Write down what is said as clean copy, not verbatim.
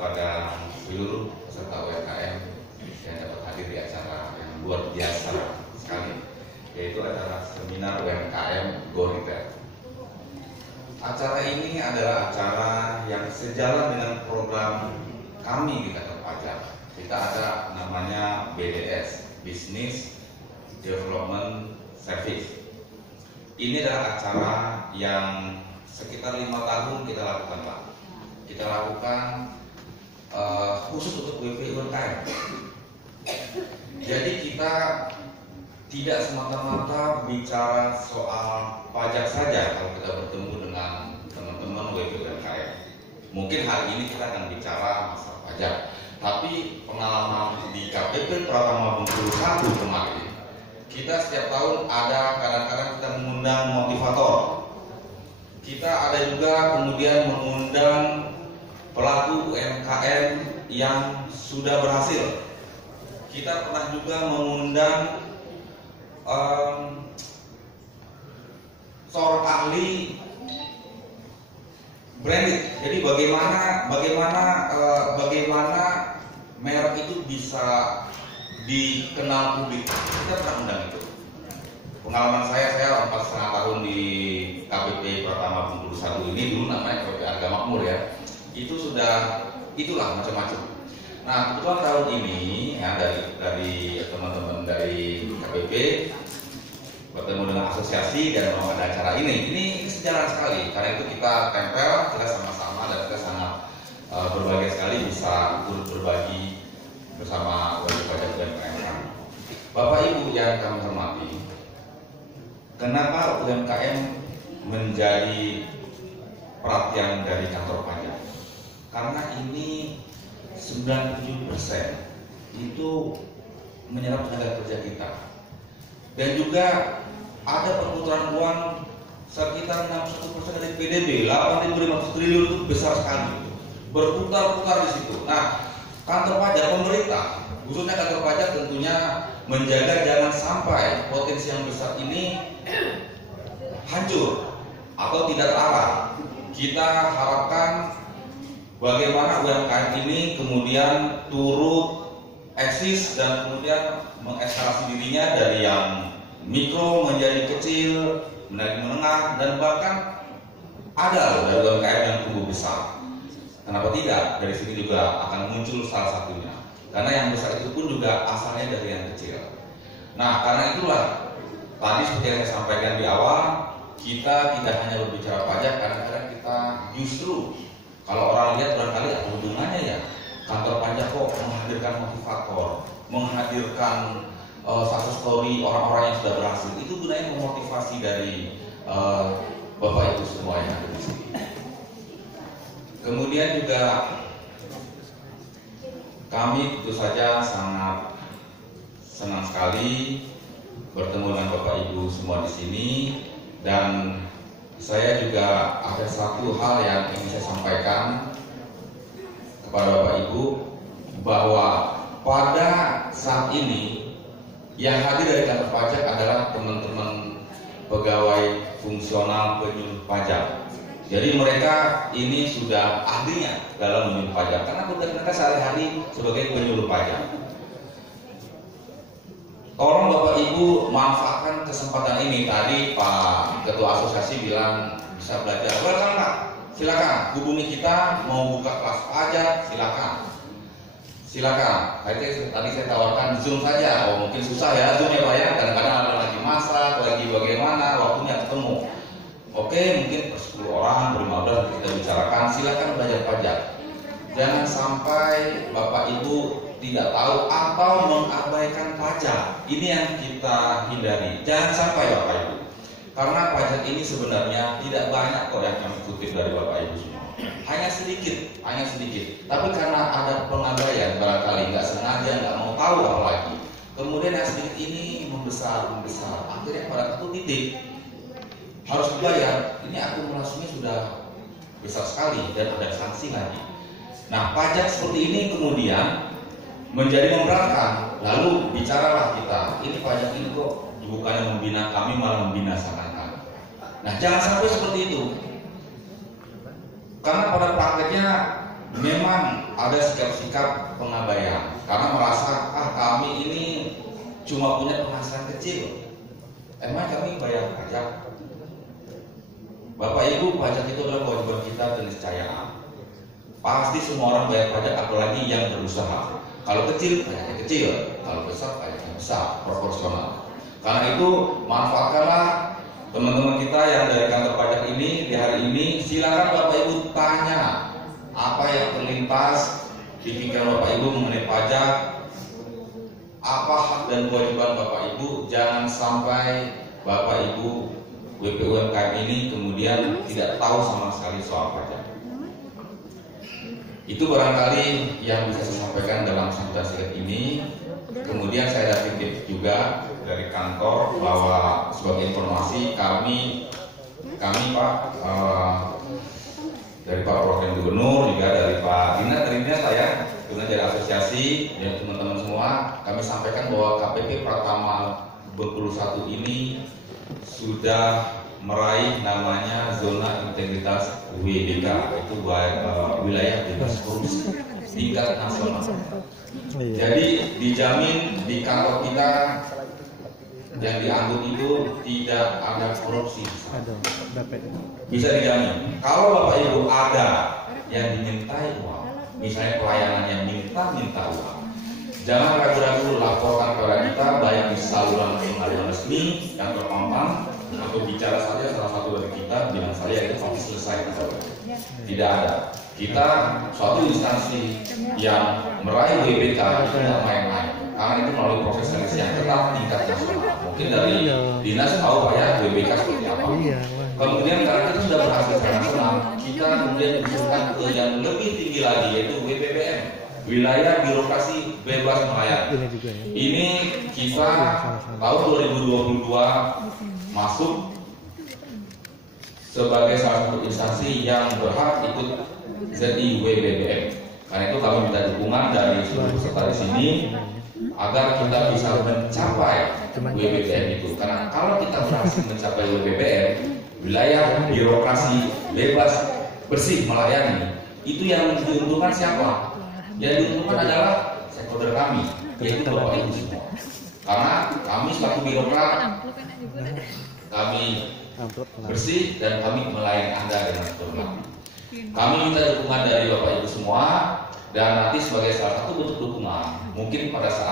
kepada seluruh peserta UMKM yang dapat hadir di acara yang luar biasa sekali, yaitu adalah seminar UMKM Go Retail. Acara ini adalah acara yang sejalan dengan program kami di kantor pajak. Kita ada namanya BDS, Business Development Service. Ini adalah acara yang sekitar 5 tahun kita lakukan, Pak. Kita lakukan khusus untuk WP UMKM. Jadi kita tidak semata-mata bicara soal pajak saja kalau kita bertemu dengan teman-teman WP UMKM. Mungkin hari ini kita akan bicara masalah pajak, tapi pengalaman di KPP Pratama Bengkulu 1 kemarin, kita setiap tahun ada kadang-kadang kita mengundang motivator. Kita ada juga kemudian mengundang pelaku UMKM yang sudah berhasil. Kita pernah juga mengundang seorang ahli branded. Jadi bagaimana merek itu bisa dikenal publik. Kita pernah undang itu. Pengalaman saya 4,5 tahun di KPP Pratama Bengkulu 1 ini, dulu namanya KPP Harga Makmur ya. Itulah macam-macam. Nah, kebetulan tahun ini ya, dari teman-teman dari KPP bertemu dengan asosiasi dan mau ada acara ini sejalan sekali. Karena itu kita tempel, kita sama-sama, dan kita sangat berbahagia sekali bisa turut berbagi bersama wajib pajak UMKM. Bapak Ibu yang kami hormati, kenapa UMKM menjadi perhatian dari kantor pajak? Karena ini 97% itu menyerap tenaga kerja kita, dan juga ada perputaran uang sekitar 61% dari PDB, 8.500 triliun, itu besar sekali, berputar-putar di situ. Nah, kantor pajak, pemerintah, khususnya kantor pajak tentunya menjaga jangan sampai potensi yang besar ini hancur atau tidak terarah. Kita harapkan bagaimana UMKM ini kemudian turut eksis dan kemudian mengeskalasi dirinya dari yang mikro menjadi kecil, menjadi menengah, dan bahkan ada dari UMKM yang tumbuh besar. Kenapa tidak? Dari sini juga akan muncul salah satunya. Karena yang besar itu pun juga asalnya dari yang kecil. Nah, karena itulah tadi seperti yang saya sampaikan di awal, kita tidak hanya berbicara pajak, kadang-kadang kita justru kalau orang lihat barangkali apa hubungannya ya, kantor pajak kok menghadirkan motivator, menghadirkan success story orang-orang yang sudah berhasil. Itu gunanya memotivasi dari Bapak Ibu semua yang ada di sini. Kemudian juga kami tentu saja sangat senang sekali bertemu dengan Bapak Ibu semua di sini, dan saya juga ada satu hal yang ingin saya sampaikan kepada Bapak Ibu, bahwa pada saat ini yang hadir dari kantor pajak adalah teman-teman pegawai fungsional penyuluh pajak. Jadi mereka ini sudah ahlinya dalam menyuluh pajak, karena mereka sehari-hari sebagai penyuluh pajak. Tolong Bapak Ibu manfaatkan kesempatan ini. Tadi Pak Ketua Asosiasi bilang bisa belajar. Welcome Pak, silakan hubungi kita, mau buka kelas pajak, silakan. Tadi saya tawarkan Zoom saja. Oh, mungkin susah ya Zoom ya Pak ya. Kadang-kadang ada lagi masak, lagi bagaimana, waktunya ketemu. Oke, mungkin per 10 orang, per 15 kita bicarakan. Silakan belajar pajak. Jangan sampai Bapak Ibu tidak tahu atau mengabaikan pajak. Ini yang kita hindari. Jangan sampai Bapak Ibu. Karena pajak ini sebenarnya tidak banyak kok yang kami kutip dari Bapak Ibu semua. Hanya sedikit. Tapi karena ada pengabaian, barangkali nggak sengaja, nggak mau tahu apalagi. Kemudian yang sedikit ini membesar. Akhirnya pada satu titik harus dibayar. Ini akumulasinya sudah besar sekali dan ada sanksi lagi. Nah, pajak seperti ini kemudian menjadi memberatkan. Lalu bicaralah kita, ini pajak ini kok bukannya membina kami, malah membinasakan kami. Nah, jangan sampai seperti itu. Karena pada prakteknya memang ada sikap-sikap pengabaian karena merasa kami ini cuma punya penghasilan kecil. Emang kami bayar pajak? Bapak Ibu, pajak itu adalah kewajiban kita dan niscayaan. Pasti semua orang bayar pajak, apalagi yang berusaha. Kalau kecil, pajaknya kecil. Kalau besar, pajaknya besar, proporsional. Karena itu, manfaatkanlah teman-teman kita yang dari kantor pajak ini di hari ini. Silakan Bapak Ibu tanya apa yang terlintas di pikiran Bapak Ibu mengenai pajak, apa hak dan kewajiban Bapak Ibu. Jangan sampai Bapak Ibu WP UMKM ini kemudian tidak tahu sama sekali soal pajak. Itu barangkali yang bisa saya sampaikan dalam sambutan singkat ini. Kemudian saya ada titip juga dari kantor bahwa sebagai informasi kami Pak dari Pak Wakil Gubernur, juga dari Pak Dina saya kemudian dari asosiasi dan teman-teman semua, kami sampaikan bahwa KPP Pratama Bengkulu 1 ini sudah meraih namanya zona integritas WBK, itu wilayah bebas korupsi tingkat nasional. Jadi dijamin di kantor kita yang dianggut itu tidak ada korupsi. Bisa dijamin. Kalau Bapak Ibu ada yang dimintai uang, misalnya pelayanannya minta uang, jangan ragu-ragu laporkan kepada kita, baik di saluran resmi yang terpampang atau bicara saja salah satu dari kita bilang saya itu pasti selesai. Tidak ada. Kita suatu instansi yang meraih WBK tidak main-main, karena itu melalui proses seleksi yang ketat tingkat nasional. Mungkin dari dinas tahu Pak ya WBK seperti apa. Kemudian karena kita sudah berhasil secara nasional, kita kemudian usulkan ke yang lebih tinggi lagi, yaitu WBBM, wilayah birokrasi bebas melayani. Ini kita tahun 2022 masuk sebagai salah satu instansi yang berhak ikut ZIWBBM. Karena itu kami minta dukungan dari seluruh peserta di sini agar kita bisa mencapai WBBM itu. Karena kalau kita berhasil mencapai WBBM, wilayah birokrasi bebas bersih melayani, itu yang diuntungkan siapa? Yang diuntungkan adalah stakeholder kami, yaitu Bapak Ibu semua. Karena kami selaku birokrat, kami bersih dan kami melayani Anda dengan hormat. Kami minta dukungan dari Bapak Ibu semua, dan nanti sebagai salah satu bentuk dukungan, mungkin pada saat